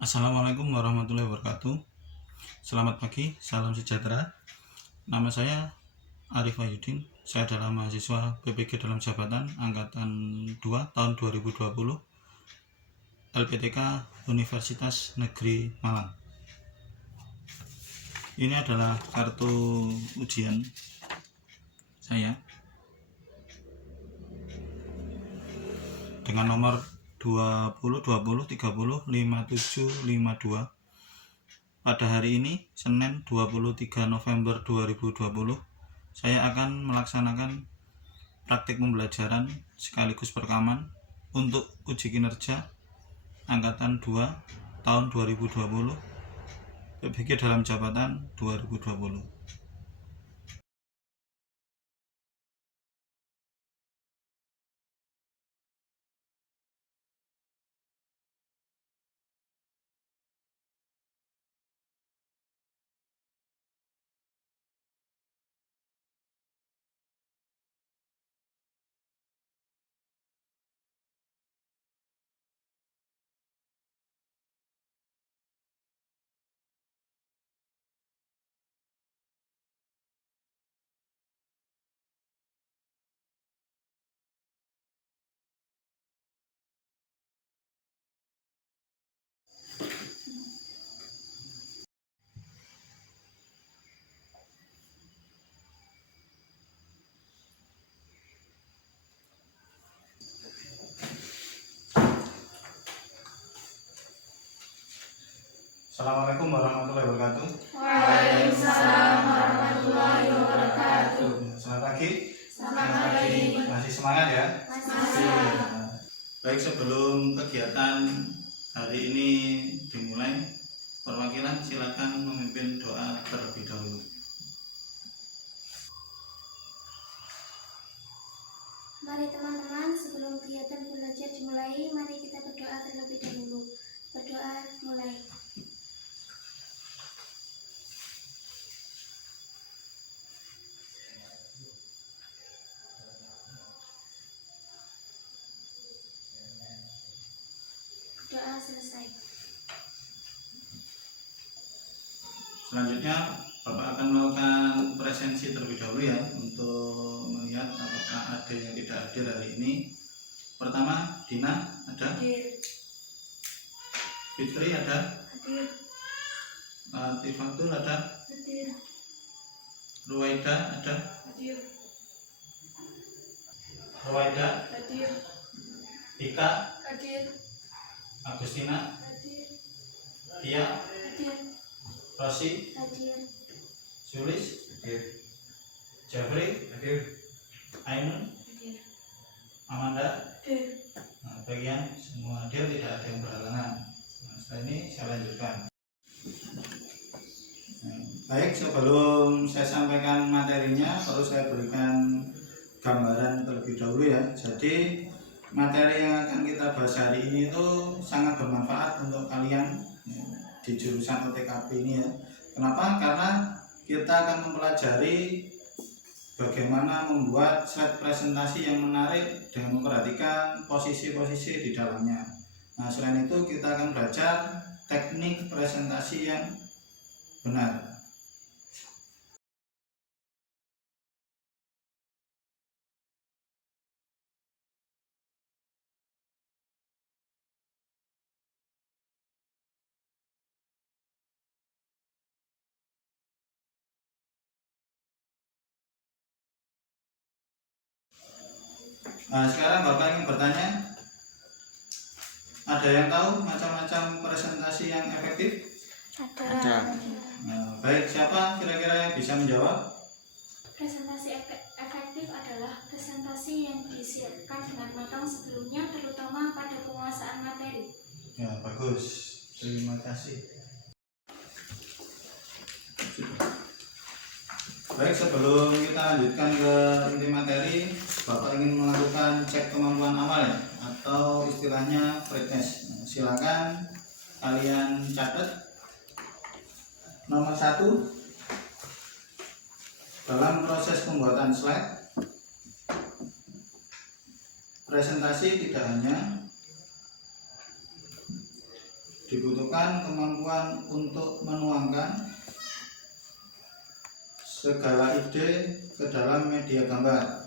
Assalamualaikum warahmatullahi wabarakatuh. Selamat pagi, salam sejahtera. Nama saya Arif Wahyudin. Saya adalah mahasiswa PPG dalam jabatan Angkatan 2 tahun 2020 LPTK Universitas Negeri Malang. Ini adalah kartu ujian saya dengan nomor 20 20 30 57 52 pada hari ini Senin 23 November 2020 saya akan melaksanakan praktik pembelajaran sekaligus perekaman untuk uji kinerja Angkatan 2 tahun 2020 PPG dalam jabatan 2020. Assalamualaikum warahmatullahi wabarakatuh. Waalaikumsalam warahmatullahi wabarakatuh. Selamat pagi. Selamat pagi. Masih semangat ya? Masih. Baik, sebelum kegiatan hari ini dimulai, perwakilan silakan memimpin doa terlebih dahulu. Mari teman-teman, sebelum kegiatan belajar dimulai, mari kita berdoa terlebih dahulu. Berdoa mulai. Doa selesai. Selanjutnya Bapak akan melakukan presensi terlebih dahulu ya, untuk melihat apakah ada yang tidak hadir hari ini. Pertama, Dina ada, Hadir. Fitri ada, Hadir. Latifatul ada, Hadir. Ruwaida ada, Hadir. Ruwaida, Hadir. Ika, Hadir. Agustina, Hadir. Tia, Hadir. Rosi, Hadir. Sulis, Jeffrey, Ainun, Hadir. Amanda. Hadir. Nah, bagian semua hadir, tidak ada yang berhalangan. Nah, setelah ini saya lanjutkan. Baik, sebelum saya sampaikan materinya, perlu saya berikan gambaran terlebih dahulu ya. Jadi materi yang akan kita bahas hari ini itu sangat bermanfaat untuk kalian ya, di jurusan OTKP ini ya. Kenapa? Karena kita akan mempelajari bagaimana membuat slide presentasi yang menarik dengan memperhatikan posisi-posisi di dalamnya. Nah, selain itu kita akan belajar teknik presentasi yang benar. Nah, sekarang Bapak ingin bertanya, ada yang tahu macam-macam presentasi yang efektif? Ada. Nah, baik, siapa kira-kira yang bisa menjawab? Presentasi efektif adalah presentasi yang disiapkan dengan matang sebelumnya, terutama pada penguasaan materi. Ya, bagus. Terima kasih. Baik, sebelum kita lanjutkan ke inti materi, Bapak ingin melakukan cek kemampuan awal ya, atau istilahnya pretest. Nah, silakan kalian catat. Nomor 1, dalam proses pembuatan slide, presentasi tidak hanya dibutuhkan kemampuan untuk menuangkan segala ide ke dalam media gambar,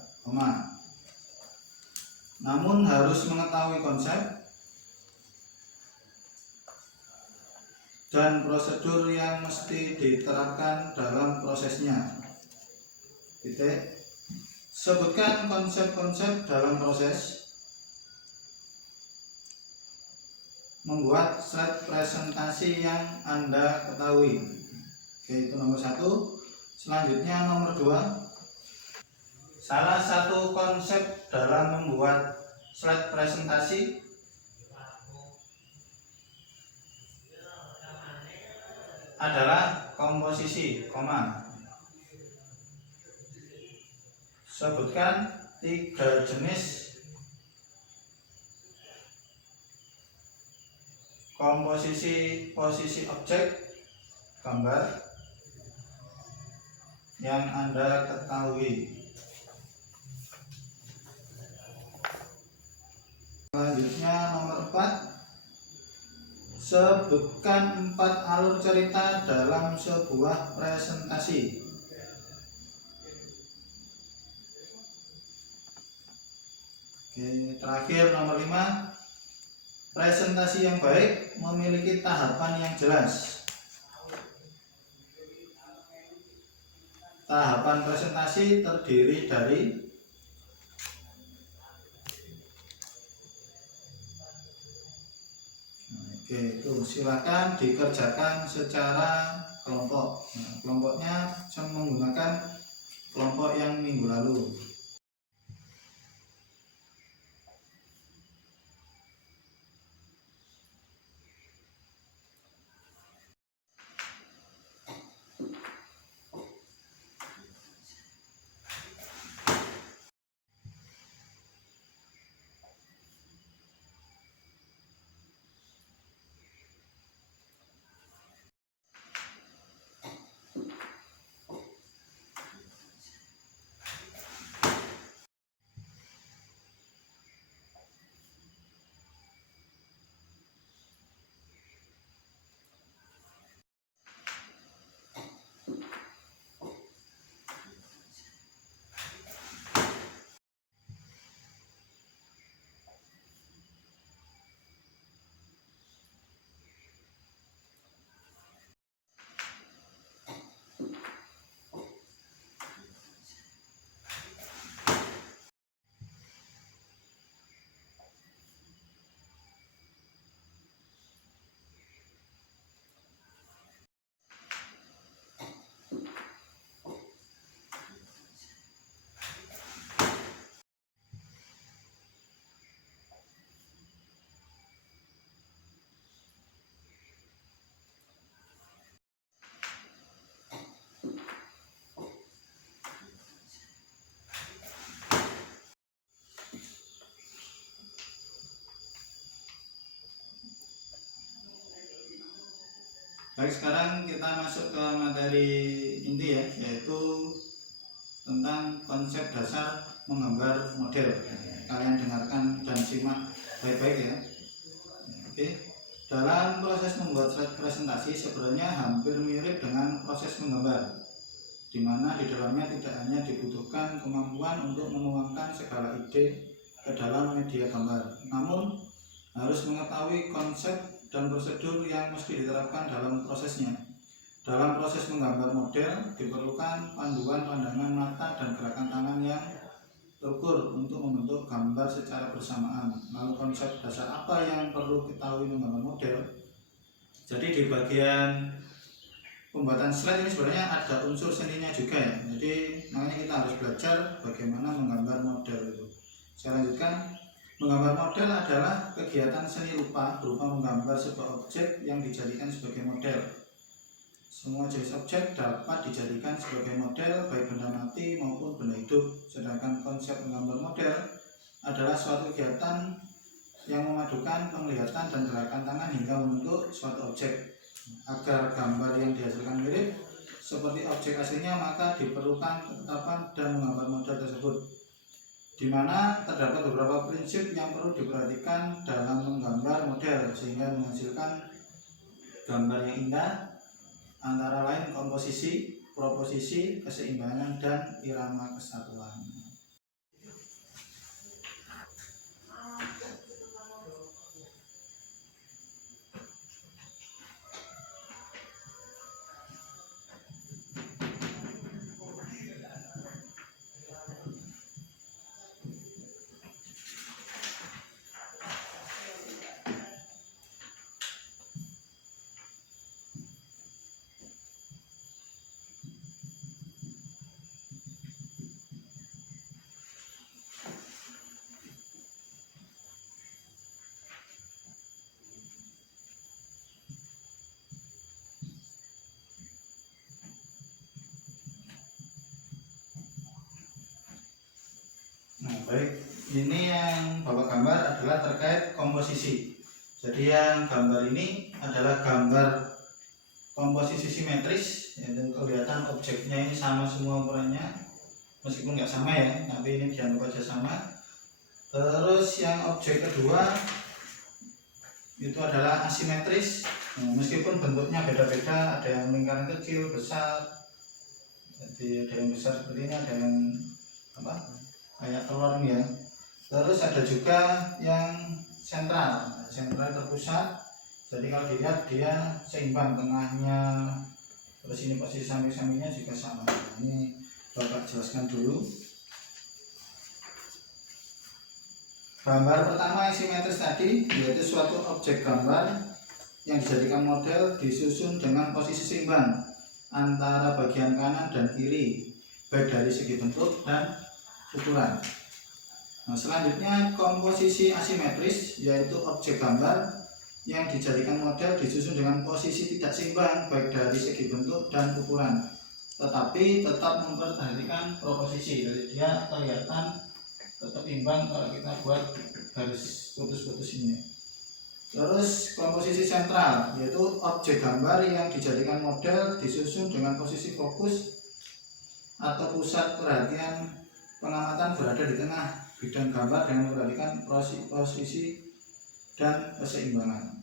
namun harus mengetahui konsep dan prosedur yang mesti diterapkan dalam prosesnya. Sebutkan konsep-konsep dalam proses membuat slide presentasi yang Anda ketahui. Oke, itu nomor 1. Selanjutnya nomor 2. Salah satu konsep dalam membuat slide presentasi adalah komposisi, sebutkan 3 jenis posisi objek gambar yang Anda ketahui. Selanjutnya nomor 4. Sebutkan 4 alur cerita dalam sebuah presentasi. Oke, terakhir nomor 5. Presentasi yang baik memiliki tahapan yang jelas. Tahapan presentasi terdiri dari itu silakan dikerjakan secara kelompok. Kelompoknya menggunakan kelompok yang minggu lalu. Baik, sekarang kita masuk ke materi inti ya, yaitu tentang konsep dasar menggambar model. Kalian dengarkan dan simak baik-baik ya. Oke. Dalam proses membuat slide presentasi sebenarnya hampir mirip dengan proses menggambar, di mana di dalamnya tidak hanya dibutuhkan kemampuan untuk menuangkan segala ide ke dalam media gambar, namun harus mengetahui konsep dan prosedur yang mesti diterapkan dalam prosesnya. Dalam proses menggambar model diperlukan panduan pandangan mata dan gerakan tangan yang terukur untuk membentuk gambar secara bersamaan. Lalu konsep dasar apa yang perlu diketahui menggambar model? Jadi di bagian pembuatan slide ini sebenarnya ada unsur seninya juga ya. Jadi makanya kita harus belajar bagaimana menggambar model itu. Saya lanjutkan. Menggambar model adalah kegiatan seni rupa berupa menggambar sebuah objek yang dijadikan sebagai model. Semua jenis objek dapat dijadikan sebagai model, baik benda mati maupun benda hidup. Sedangkan konsep menggambar model adalah suatu kegiatan yang memadukan penglihatan dan gerakan tangan hingga membentuk suatu objek. Agar gambar yang dihasilkan mirip seperti objek aslinya, maka diperlukan ketetapan dan menggambar model tersebut, di mana terdapat beberapa prinsip yang perlu diperhatikan dalam menggambar model sehingga menghasilkan gambar yang indah, antara lain komposisi, proposisi, keseimbangan, dan irama kesatuan. Nah, baik, ini yang Bapak gambar adalah terkait komposisi. Jadi yang gambar ini adalah gambar komposisi simetris, yaitu kelihatan objeknya ini sama semua ukurannya, meskipun nggak sama ya, tapi ini dianggap aja sama. Terus yang objek kedua itu adalah asimetris, nah, meskipun bentuknya beda-beda, ada yang lingkaran kecil, besar, jadi ada yang besar seperti ini, ada yang kayak telur ini ya. Terus ada juga yang sentral, nah, sentral terpusat. Jadi kalau dilihat dia seimbang tengahnya, terus ini posisi samping-sampingnya juga sama. Nah, ini Bapak jelaskan dulu. Gambar pertama yang simetris tadi yaitu suatu objek gambar yang dijadikan model disusun dengan posisi seimbang antara bagian kanan dan kiri, baik dari segi bentuk dan ukuran. Nah, selanjutnya komposisi asimetris yaitu objek gambar yang dijadikan model disusun dengan posisi tidak seimbang baik dari segi bentuk dan ukuran, tetapi tetap memperhatikan proposisi. Jadi dia kelihatan tetap imbang kalau kita buat garis putus-putus ini. Terus komposisi sentral yaitu objek gambar yang dijadikan model disusun dengan posisi fokus atau pusat perhatian pengamatan berada di tengah bidang gambar dengan memperhatikan posisi dan keseimbangan.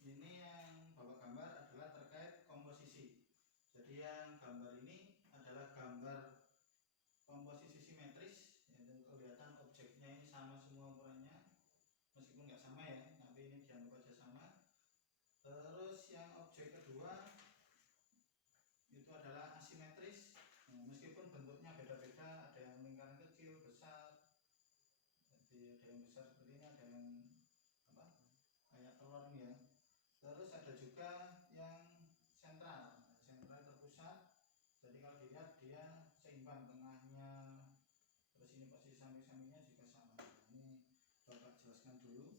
Ini yang Bapak gambar adalah terkait komposisi. Jadi yang gambar ini adalah gambar komposisi simetris, yaitu kelihatan objeknya ini sama semua ukurannya, meskipun nggak sama ya, tapi ini dianggap aja sama. Terus yang objek kedua itu adalah asimetris, nah, meskipun bentuknya beda-beda, ada yang lingkaran kecil, besar, jadi ada yang besar seperti ini, ada yang kayak telur ini ya. Terus ada juga yang sentral, nah, sentral terpusat. Jadi kalau dilihat dia seimbang tengahnya, terus ini posisi samping-sampingnya juga sama. Nah, ini Bapak jelaskan dulu.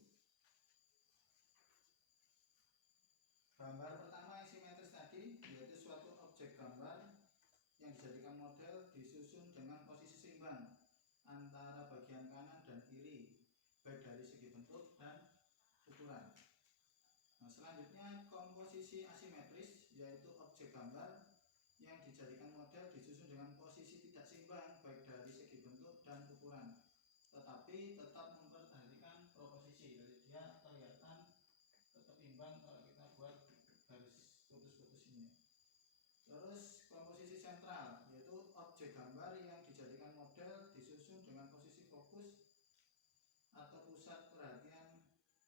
Gambar pertama yang simetris tadi yaitu suatu objek gambar yang dijadikan model disusun dengan posisi seimbang antara bagian kanan dan kiri, baik dari segi bentuk dan ukuran. Nah, selanjutnya komposisi asimetris yaitu objek gambar yang dijadikan model disusun dengan posisi tidak seimbang baik dari segi bentuk dan ukuran, tetapi tetap memperhatikan proposisi. Jadi dia kelihatan tetap imbang kalau kita buat garis putus-putus ini. Terus komposisi sentral yaitu objek gambar yang dijadikan model disusun dengan posisi fokus atau pusat perhatian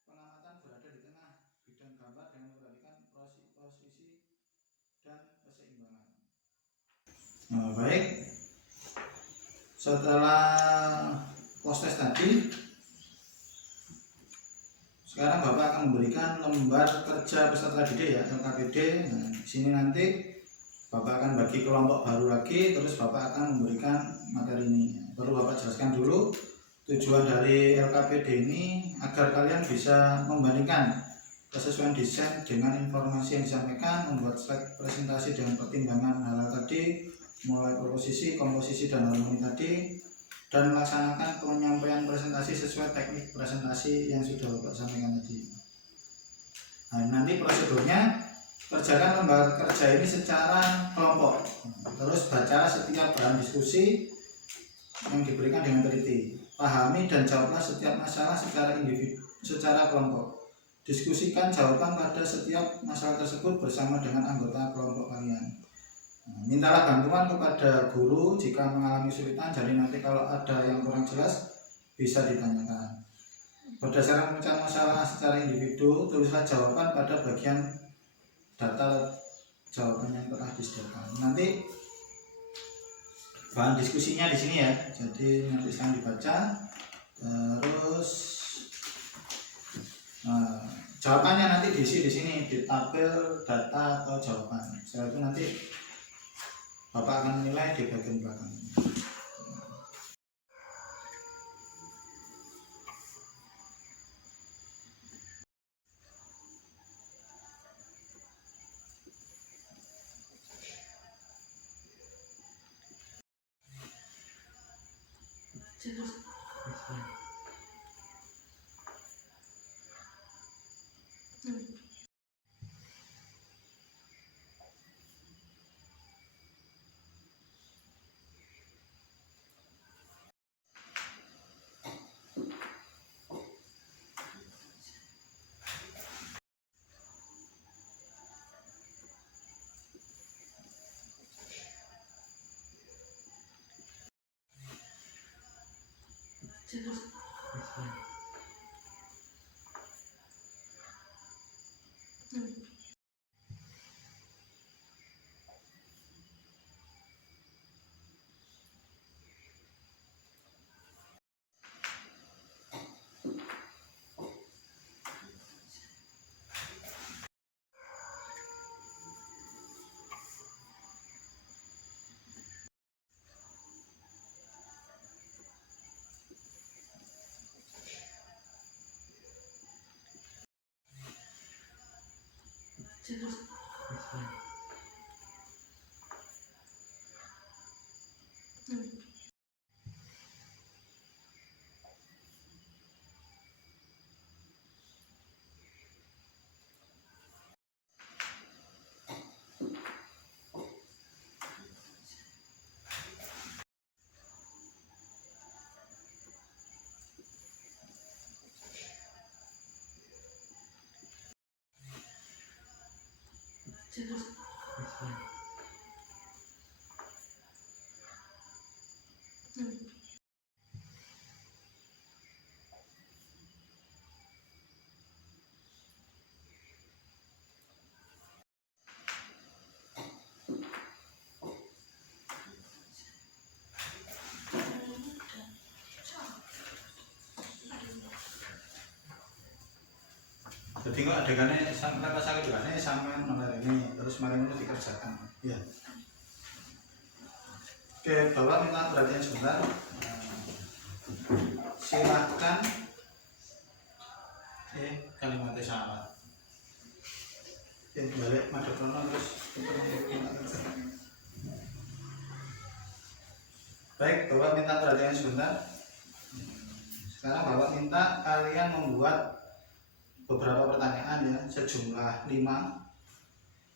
pengamatan berada di tengah bidang gambar dengan memperhatikan posisi dan keseimbangan. Nah, baik, setelah proses tadi Sekarang Bapak akan memberikan lembar kerja peserta didik ya, LKPD. Nah, di sini nanti Bapak akan bagi kelompok baru lagi, terus Bapak akan memberikan materi ini. Perlu Bapak jelaskan dulu tujuan dari LKPD ini agar kalian bisa membandingkan kesesuaian desain dengan informasi yang disampaikan, membuat slide presentasi dengan pertimbangan hal-hal tadi, mulai proposisi, komposisi, dan harmoni tadi, dan melaksanakan penyampaian presentasi sesuai teknik presentasi yang sudah Bapak sampaikan tadi. Nah, nanti prosedurnya kerjakan lembar kerja ini secara kelompok, terus baca setiap bahan diskusi yang diberikan dengan teliti, pahami dan jawablah setiap masalah secara individu, secara kelompok. Diskusikan jawaban pada setiap masalah tersebut bersama dengan anggota kelompok kalian. Mintalah bantuan kepada guru jika mengalami kesulitan, jadi nanti kalau ada yang kurang jelas bisa ditanyakan. Berdasarkan pemecahan masalah secara individu, tulislah jawaban pada bagian data jawaban yang telah disediakan. Nanti bahan diskusinya di sini ya, jadi nanti sekarang dibaca, terus jawabannya nanti diisi di sini di tabel data atau jawaban. Setelah itu nanti Bapak akan menilai di bagian belakang. Jadi kok adegannya sampai pas sakit juga sampai nomor ini terus malam itu dikerjakan. Ya. Oke, Bapak minta perhatian sebentar. Silahkan. Kalimatnya salah. Balik madep rono terus. Baik, Bapak minta perhatian sebentar. Sekarang Bapak minta kalian membuat beberapa pertanyaan ya, sejumlah 5.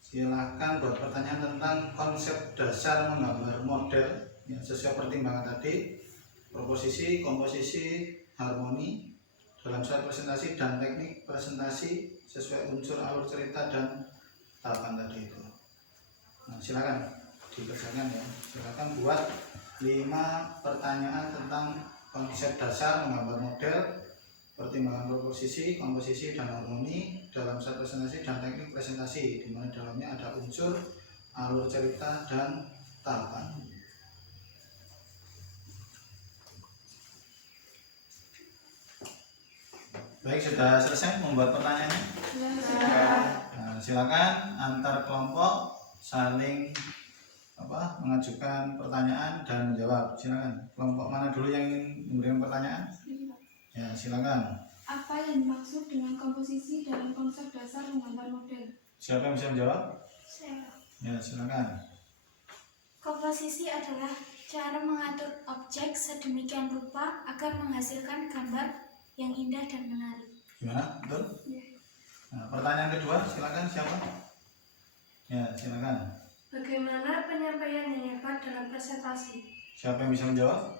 Silahkan buat pertanyaan tentang konsep dasar menggambar model ya, sesuai pertimbangan tadi, proposisi, komposisi, harmoni dalam slide presentasi dan teknik presentasi sesuai unsur alur cerita dan tahapan tadi itu. Nah, silakan dikerjakan ya. Silakan buat 5 pertanyaan tentang konsep dasar menggambar model, pertimbangan proposisi, komposisi, dan harmoni dalam slide presentasi dan teknik presentasi, di mana dalamnya ada unsur, alur cerita, dan tahapan. Baik, sudah selesai membuat pertanyaannya? Nah, silakan antar kelompok saling mengajukan pertanyaan dan menjawab. Silakan. Kelompok mana dulu yang ingin memberikan pertanyaan? Ya, silakan. Apa yang dimaksud dengan komposisi dalam konsep dasar menggambar model? Siapa yang bisa menjawab? Saya. Ya, silakan. Komposisi adalah cara mengatur objek sedemikian rupa agar menghasilkan gambar yang indah dan menarik. Gimana? Betul? Ya. Nah, pertanyaan kedua, silakan siapa? Ya, silakan. Bagaimana penyampaian yang hebat dalam presentasi? Siapa yang bisa menjawab?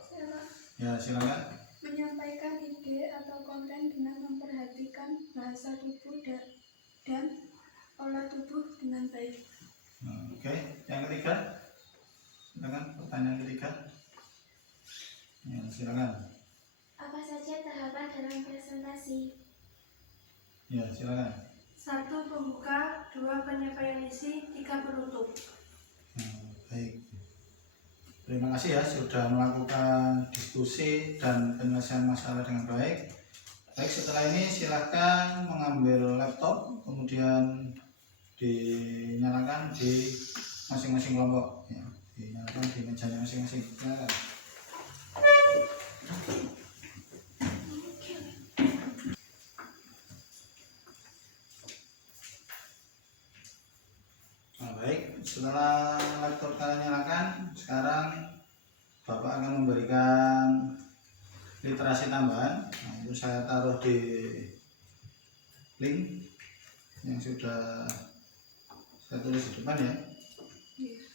Ya, silakan. Menyampaikan ide atau konten dengan memperhatikan bahasa tubuh dan olah tubuh dengan baik. Oke, yang ketiga. Silakan, pertanyaan ketiga. Ya, silakan. Apa saja tahapan dalam presentasi? Ya, silakan. 1. Pembuka, 2. Penyampaian isi, 3. Penutup. Baik. Terima kasih ya sudah melakukan diskusi dan penyelesaian masalah dengan baik. Baik, setelah ini silahkan mengambil laptop, kemudian dinyalakan di masing-masing kelompok. Ya, dinyalakan di mejanya masing-masing. Silakan. Nah, baik, setelah laptop kalian nyalakan, sekarang Bapak akan memberikan literasi tambahan. Nah, itu saya taruh di link yang sudah saya tulis di depan ya.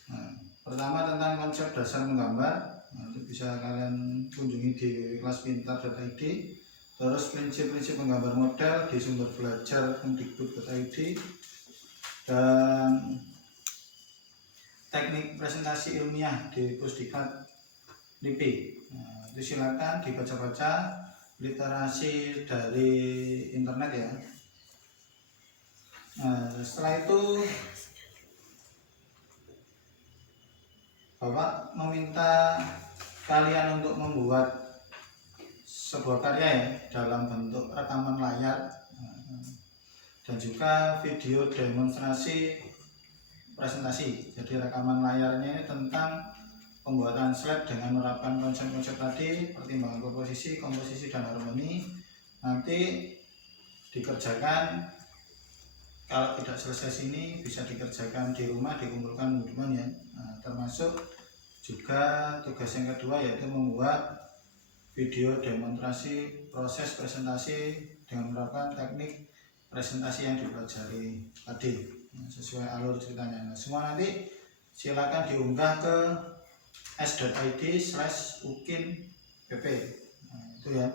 Nah, pertama tentang konsep dasar menggambar. Nah, itu bisa kalian kunjungi di kelasPintar.id. Terus prinsip-prinsip menggambar model di sumber belajar Kemdikbud.id, dan teknik presentasi ilmiah di Pusdiklat LIPI. Nah, itu silakan dibaca-baca literasi dari internet ya. Nah, setelah itu Bapak meminta kalian untuk membuat sebuah karya ya dalam bentuk rekaman layar dan juga video demonstrasi presentasi. Jadi rekaman layarnya ini tentang pembuatan slide dengan menerapkan konsep-konsep tadi, pertimbangan komposisi, dan harmoni. Nanti dikerjakan, kalau tidak selesai sini bisa dikerjakan di rumah, dikumpulkan teman-teman ya. Nah, termasuk juga tugas yang kedua yaitu membuat video demonstrasi proses presentasi dengan menerapkan teknik presentasi yang dipelajari tadi, sesuai alur ceritanya. Nah, semua nanti silakan diunggah ke s.id/ukin.pp. Nah, itu ya.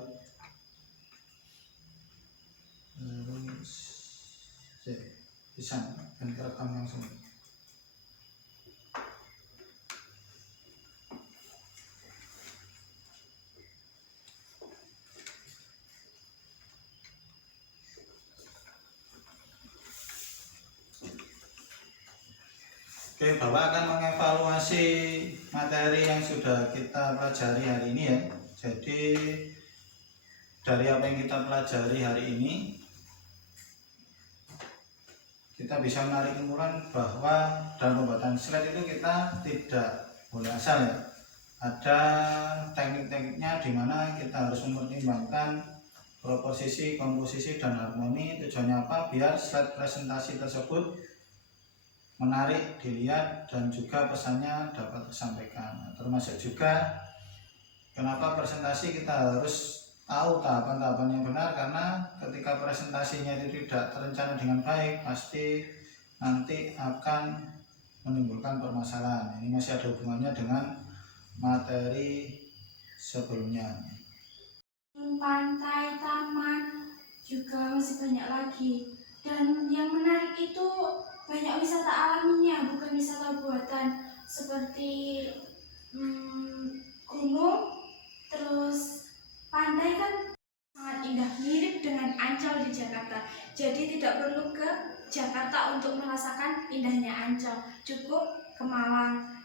Terus bisa dan kerekam langsung. Oke, Bapak akan mengevaluasi materi yang sudah kita pelajari hari ini ya. Jadi dari apa yang kita pelajari hari ini, kita bisa menarik kesimpulan bahwa dalam pembuatan slide itu kita tidak boleh asal ya. Ada teknik-tekniknya di mana kita harus mempertimbangkan proposisi, komposisi, dan harmoni. Tujuannya apa? Biar slide presentasi tersebut menarik dilihat dan juga pesannya dapat tersampaikan. Nah, termasuk juga kenapa presentasi kita harus tahu tahapan-tahapan yang benar, karena ketika presentasinya itu tidak terencana dengan baik pasti nanti akan menimbulkan permasalahan. Ini masih ada hubungannya dengan materi sebelumnya. Pantai, taman, juga masih banyak lagi. Dan yang menarik itu banyak wisata alaminya, bukan wisata buatan, seperti gunung, terus pantai kan sangat indah, mirip dengan Ancol di Jakarta. Jadi tidak perlu ke Jakarta untuk merasakan indahnya Ancol, cukup ke Malang,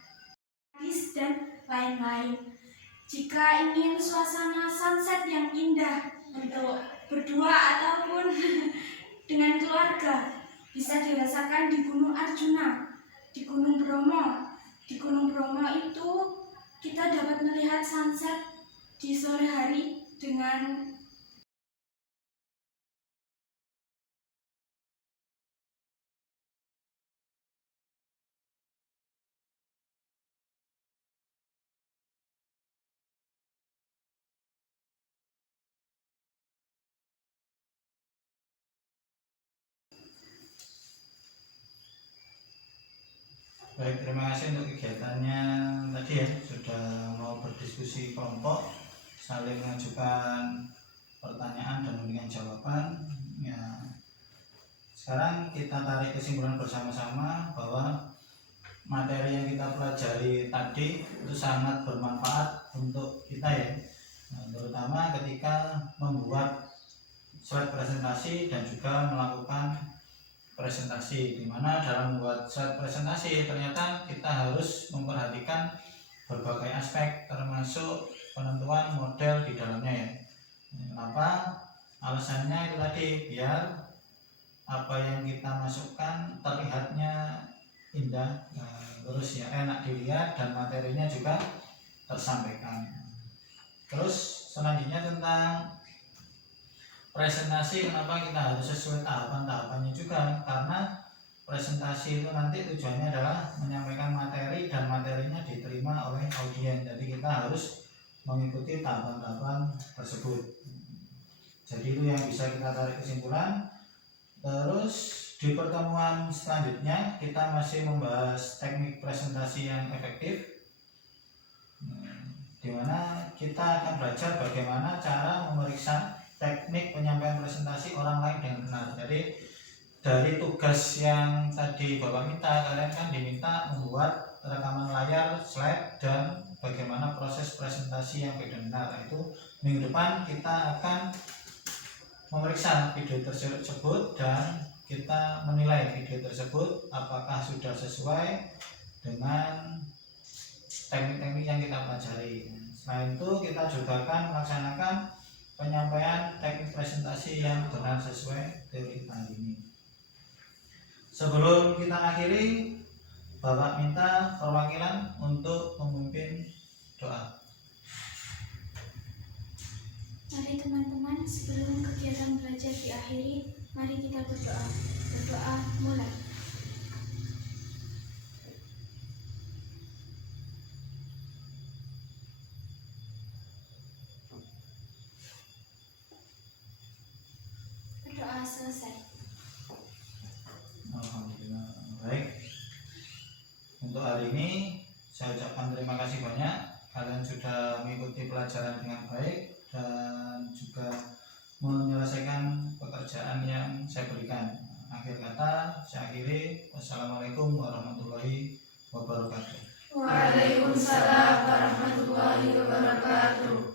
dan lain-lain. Jika ingin suasana sunset yang indah untuk berdua ataupun dengan keluarga. Bisa dirasakan di Gunung Arjuna, di Gunung Bromo. Di Gunung Bromo itu kita dapat melihat sunset di sore hari dengan Baik, terima kasih untuk kegiatannya tadi ya, sudah mau berdiskusi kelompok, saling mengajukan pertanyaan dan memberikan jawaban. Ya, sekarang kita tarik kesimpulan bersama-sama bahwa materi yang kita pelajari tadi itu sangat bermanfaat untuk kita ya, terutama ketika membuat slide presentasi dan juga melakukan presentasi, di mana dalam membuat slide presentasi ternyata kita harus memperhatikan berbagai aspek termasuk penentuan model di dalamnya ya. Kenapa? Alasannya itu tadi biar apa yang kita masukkan terlihatnya indah, terus ya enak dilihat dan materinya juga tersampaikan. Terus selanjutnya tentang presentasi, kenapa kita harus sesuai tahapan-tahapannya juga, karena presentasi itu nanti tujuannya adalah menyampaikan materi dan materinya diterima oleh audiens, jadi kita harus mengikuti tahapan-tahapan tersebut. Jadi itu yang bisa kita tarik kesimpulan. Terus di pertemuan selanjutnya kita masih membahas teknik presentasi yang efektif, di mana kita akan belajar bagaimana cara memeriksa teknik penyampaian presentasi orang lain dengan benar. Jadi dari tugas yang tadi Bapak minta, kalian kan diminta membuat rekaman layar, slide, dan bagaimana proses presentasi yang baik dan benar. Itu minggu depan kita akan memeriksa video tersebut dan kita menilai video tersebut apakah sudah sesuai dengan teknik-teknik yang kita pelajari. Selain itu kita juga akan melaksanakan penyampaian teknik presentasi yang benar sesuai teori kita ini. Sebelum kita akhiri, Bapak minta perwakilan untuk memimpin doa. Mari teman-teman, sebelum kegiatan belajar diakhiri, mari kita berdoa. Berdoa mulai. Berdoa selesai. Alhamdulillah. Baik, untuk hari ini saya ucapkan terima kasih banyak. Kalian sudah mengikuti pelajaran dengan baik dan juga menyelesaikan pekerjaan yang saya berikan. Akhir kata saya akhiri. Wassalamualaikum warahmatullahi wabarakatuh. Waalaikumsalam warahmatullahi wabarakatuh.